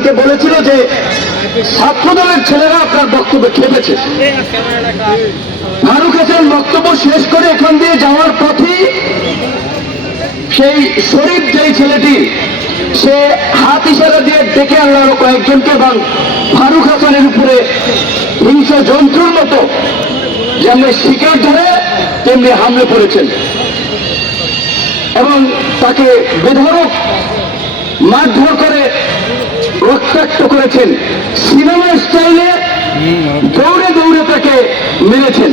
হাসানকে বলেছিল যে ছাত্রদলের ছেলেরা আপনার বক্তব্য খেপেছে। ফারুক হাসান বক্তব্য শেষ করে এখান দিয়ে যাওয়ার পথেই সেই শরীফ, যেই ছেলেটি, সে হাত ইশারা দিয়ে ডেকে আনলো কয়েকজনকে এবং ফারুক হাসানের উপরে হিংস্র জন্তুর মতো যেমনি শিকের ধরে, তেমনি হামলে পড়েছেন। এবং তাকে বেধরক মারধর রক্তাক্ত করেছেন। সিনেমা স্টাইলে দৌড়ে দৌড়ে তাকে মেরেছেন।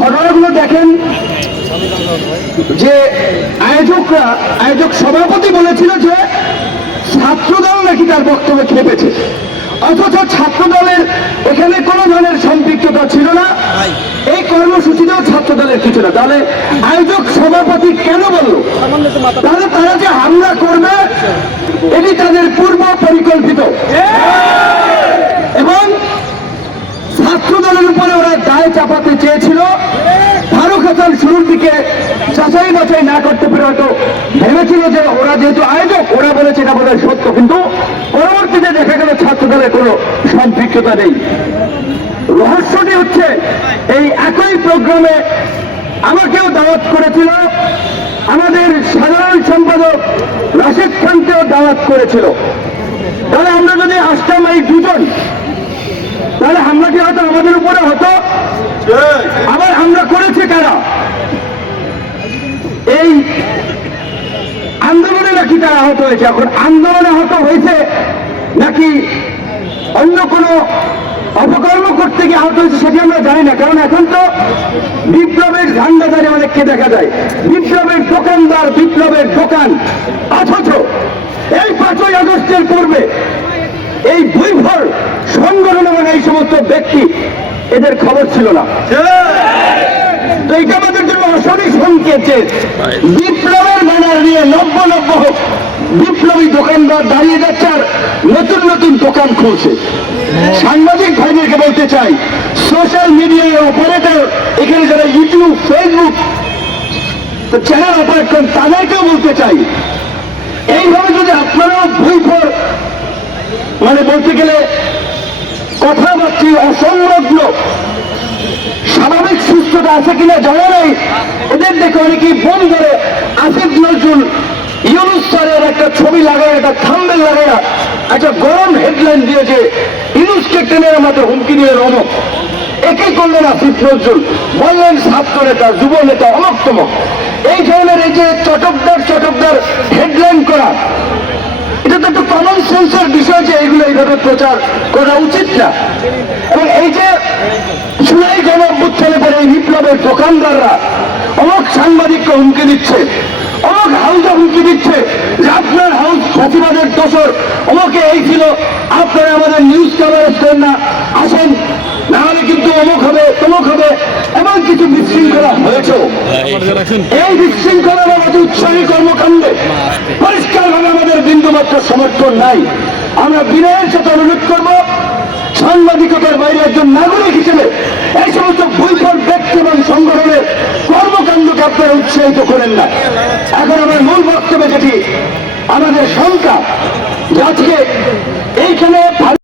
ঘটনাগুলো দেখেন যে আয়োজকরা, আয়োজক সভাপতি বলেছিল যে ছাত্রদল নাকি তার বক্তব্যে খেপেছে। অথচ ছাত্রদলের এখানে কোনো ধরনের সম্পৃক্ততা ছিল না। এই কর্মসূচিতেও ছাত্রদলের কিছু না। তাহলে আয়োজক সভাপতি কেন বলল? তাহলে তারা যে হামলা করবে, এটি তাদের পূর্ব পরিকল্পিত। এবং ছাত্র দলের উপরে ওরা দায় চাপাতে চেয়েছিল। ফারুক হাসান শুরুর দিকে যাচাই বাছাই না করতে পেরে হয়তো ভেবেছিল যে ওরা যেহেতু আয়োজক, ওরা বলেছে এটা বোধহয় সত্য, কিন্তু পরবর্তীতে দেখা গেল ছাত্র দলের কোনো সম্পৃক্ততা নেই। রহস্যটি হচ্ছে, এই একই প্রোগ্রামে আমাকেও দাওয়াত করেছিল আমাদের সাধারণ সম্পাদক রাশেদ খানকেও দাওয়াত করেছিল। তাহলে আমরা যদি আসতাম এই দুজন, তাহলে হামলাটি হয়তো আমাদের উপরে হতো? আবার হামলা করেছে কারা? এই আন্দোলনে নাকি তারা আহত হয়েছে? এখন আন্দোলনে আহত হয়েছে নাকি অন্য কোনো অপকর্ম গিয়ে আহত হয়েছে সেটি আমরা জানি না। কারণ এখন তো বিপ্লবের ঝান্ডাদারি অনেককে দেখা যায়। বিপ্লবের দোকানদার, বিপ্লবের দোকান। অথচ এই পাঁচই আগস্টের পূর্বে এই ভুইভর সংগঠন এবং এই সমস্ত ব্যক্তি এদের খবর ছিল না। তো এটা আমাদের জন্য অশনি সংকেত যে বিপ্লবের ব্যানার নিয়ে নব্য নব্য বিপ্লবী দোকানদার দাঁড়িয়ে যাচ্ছে আর নতুন নতুন দোকান খুলছে। সাংবাদিক ভাইদেরকে বলতে চাই সোশ্যাল মিডিয়ার অপারেটর এখানে যারা ইউটিউব ফেসবুক চ্যানেল অপারেট করেন, তাদেরকেও বলতে চাই, এইভাবে যদি আপনারাও বই পর মানে বলতে গেলে কথাবার্তি অসংলগ্ন, স্বাভাবিক সুস্থতা আছে কিনা জানা নেই, এদের দেখে অনেকেই বোন ধরে আসিফ নজরুল ইউনুস স্যারের একটা ছবি লাগায়, একটা থাম্বেল লাগায়, একটা গরম হেডলাইন দিয়েছে, ইউনুসকে টেনে আমাদের হুমকি দিয়ে অমক একে করলেন আসিফ নজরুল বললেন ছাত্র নেতা যুব নেতা অমক তমক এই ধরনের এই যে চটকদার চটকদার হেডলাইন করা, এটা তো একটু কমন সেন্সের বিষয় যে এইগুলো এইভাবে প্রচার করা উচিত না। এবং এই যে জুলাই গণঅভ্যুত্থানে পরে এই বিপ্লবের দোকানদাররা অনেক সাংবাদিককে হুমকি দিচ্ছে অনেক হাউসে হুমকি দিচ্ছে। যে আপনার হাউস প্রতিবাদের দোষর। অমকে এই ছিল। আপনারা আমাদের নিউজ কভারেজ করেন না। আসেন। না হলে কিন্তু অমুক হবে, তমুক হবে। এমন কিছু বিশৃঙ্খলা হয়েছেও এই বিশৃঙ্খলা অতি উৎসাহী কর্মকাণ্ডে পরিষ্কারভাবে আমাদের বিন্দুমাত্র সমর্থন নাই। আমরা বিনয়ের সাথে অনুরোধ করব। সাংবাদিকতার বাইরে একজন নাগরিক হিসেবে এই সমস্ত বৈফল ব্যক্তি এবং সংগঠনের কর্মকাণ্ডকে আপনারা উৎসাহিত করেন না। এখন আমার মূল বক্তব্যে যেটি, আমাদের শঙ্কা আজকে এইখানে